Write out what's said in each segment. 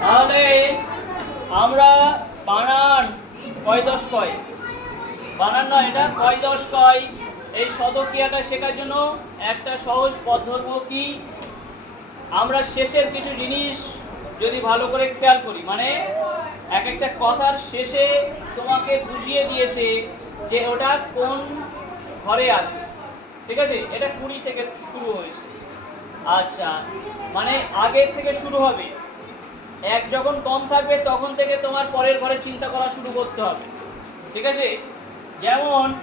তাহলে আমরা বানান কয় দশ কয় বানান নয়, এটা কয় দশ কয় এই শতক্রিয়াটা শেখার জন্য একটা সহজ পদ্ধতি কি? আমরা শেষের কিছু জিনিস যদি ভালো করে খেয়াল করি মানে এক একটা কথার শেষে তোমাকে বুঝিয়ে দিয়েছে যে ওটা কোন ঘরে আছে। ঠিক আছে? এটা কুড়ি থেকে শুরু হয়েছে। আচ্ছা মানে আগের থেকে শুরু হবে। এক যখন কম থাকবে তখন থেকে তোমার পরের ঘরে চিন্তা করা শুরু করতে হবে। ঠিক আছে? যেমন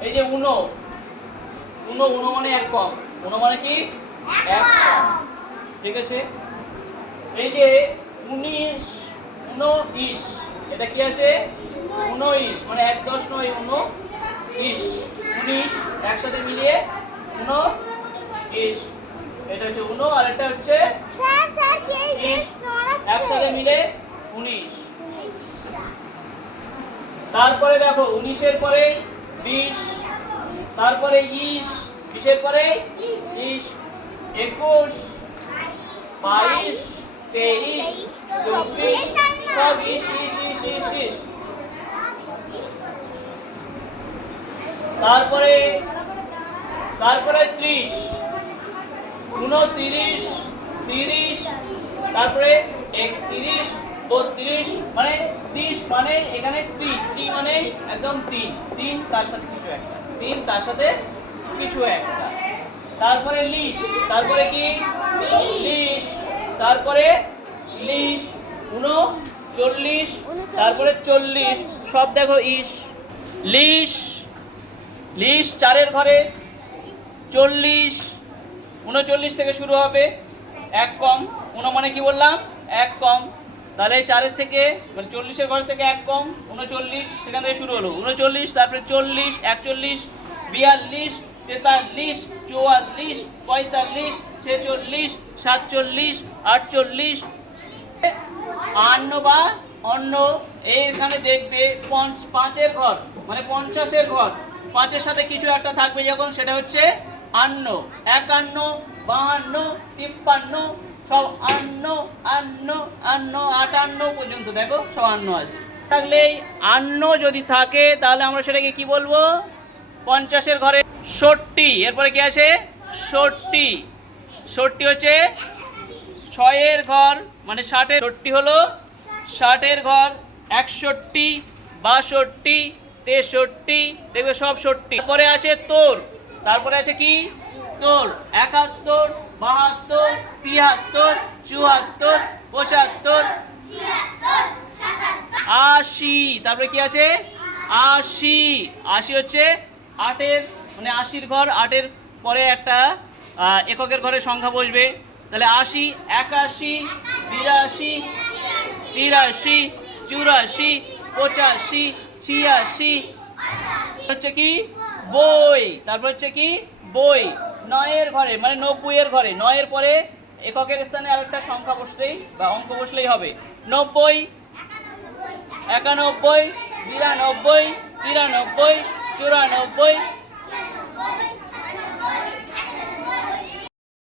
এই যে উনো। উনো উনো মানে এক কম। উনো মানে কি? এক কম। ঠিক আছে? এই যে উনিশ উনো ইস এটা কি আছে উনো ইস মানে এক দশ নয় উনো ইস উনিশ একসাথে মিলিয়ে উনো ইস এটা হচ্ছে উনো আর এটা হচ্ছে একসাথে মিলে উনিশ। তারপরে দেখো উনিশের পরে বিশ। তারপরে ইস বিশের পরে? ইস একুশ। বাইশ। তেইশ। চব্বিশ। সব ইস ইস ইস ইস ইস তারপরে তারপরে ত্রিশ। উনত্রিশ তিরিশ, তারপরে বত্রিশ মানে মানে এখানে মানে একদম তিন। তিন তার সাথে কিছু একটা তিন তার সাথে কিছু একটা তারপরে লিশ। তারপরে কি? লিশ। তারপরে লিশ। উনো চল্লিশ তারপরে চল্লিশ। সব দেখো ইস লিশ। লিশ চারের ঘরে। চল্লিশ। উনচল্লিশ থেকে শুরু হবে। এক কম, উনো মানে কি বললাম? এক কম। তাহলে চারের থেকে মানে চল্লিশের ঘর থেকে এক কম, উনচল্লিশ, সেখান থেকে শুরু হলো। উনচল্লিশ, তারপরে চল্লিশ, একচল্লিশ, বিয়াল্লিশ, তেতাল্লিশ, চুয়াল্লিশ, পঁয়তাল্লিশ, ছেচল্লিশ, সাতচল্লিশ, আটচল্লিশ। আন্ন বা অন্য এইখানে দেখবে পঞ্চ, পাঁচের ঘর মানে পঞ্চাশের ঘর। পাঁচের সাথে কিছু একটা থাকবে যখন, সেটা হচ্ছে আন্ন, একান্ন, বাহান্ন, তিপ্পান্ন, সব আন্ন আন্ন আন্ন, আটান্ন পর্যন্ত দেখো, সব আন্ন আছে। থাকলে এই আন্ন যদি থাকে, তাহলে আমরা সেটাকে কি বলব? পঞ্চাশের ঘরে ষট্টি, এরপরে কি আছে? ষট্টি। ষট্টি হচ্ছে ছয়ের ঘর মানে ষাটের, ষট্টি হলো ষাটের ঘর, একষট্টি, বাষট্টি, তেষট্টি, দেখবে সব ষট্টি। তারপরে আছে তোর। তারপরে আছে কি? তোর একাত্তর, বাহাত্তর, তিয়াত্তর, চুয়াত্তর, পঁচাত্তর, আশি। তারপরে কি আছে? আশি। আশি হচ্ছে আটের মানে আশির ঘর, আটের পরে একটা এককের ঘরে সংখ্যা বসবে। তাহলে আশি, একাশি, বিরাশি, তিরাশি, চুরাশি, পঁচাশি, ছিয়াশি। হচ্ছে কি? বই। তারপর হচ্ছে কি? বই। নয়ের ঘরে মানে নব্বইয়ের ঘরে। নয়ের পরে এককের স্থানে আরেকটা সংখ্যা বসলেই বা অঙ্ক বসলেই হবে। নব্বই, একানব্বই, বিরানব্বই, তিরানব্বই, চুরানব্বই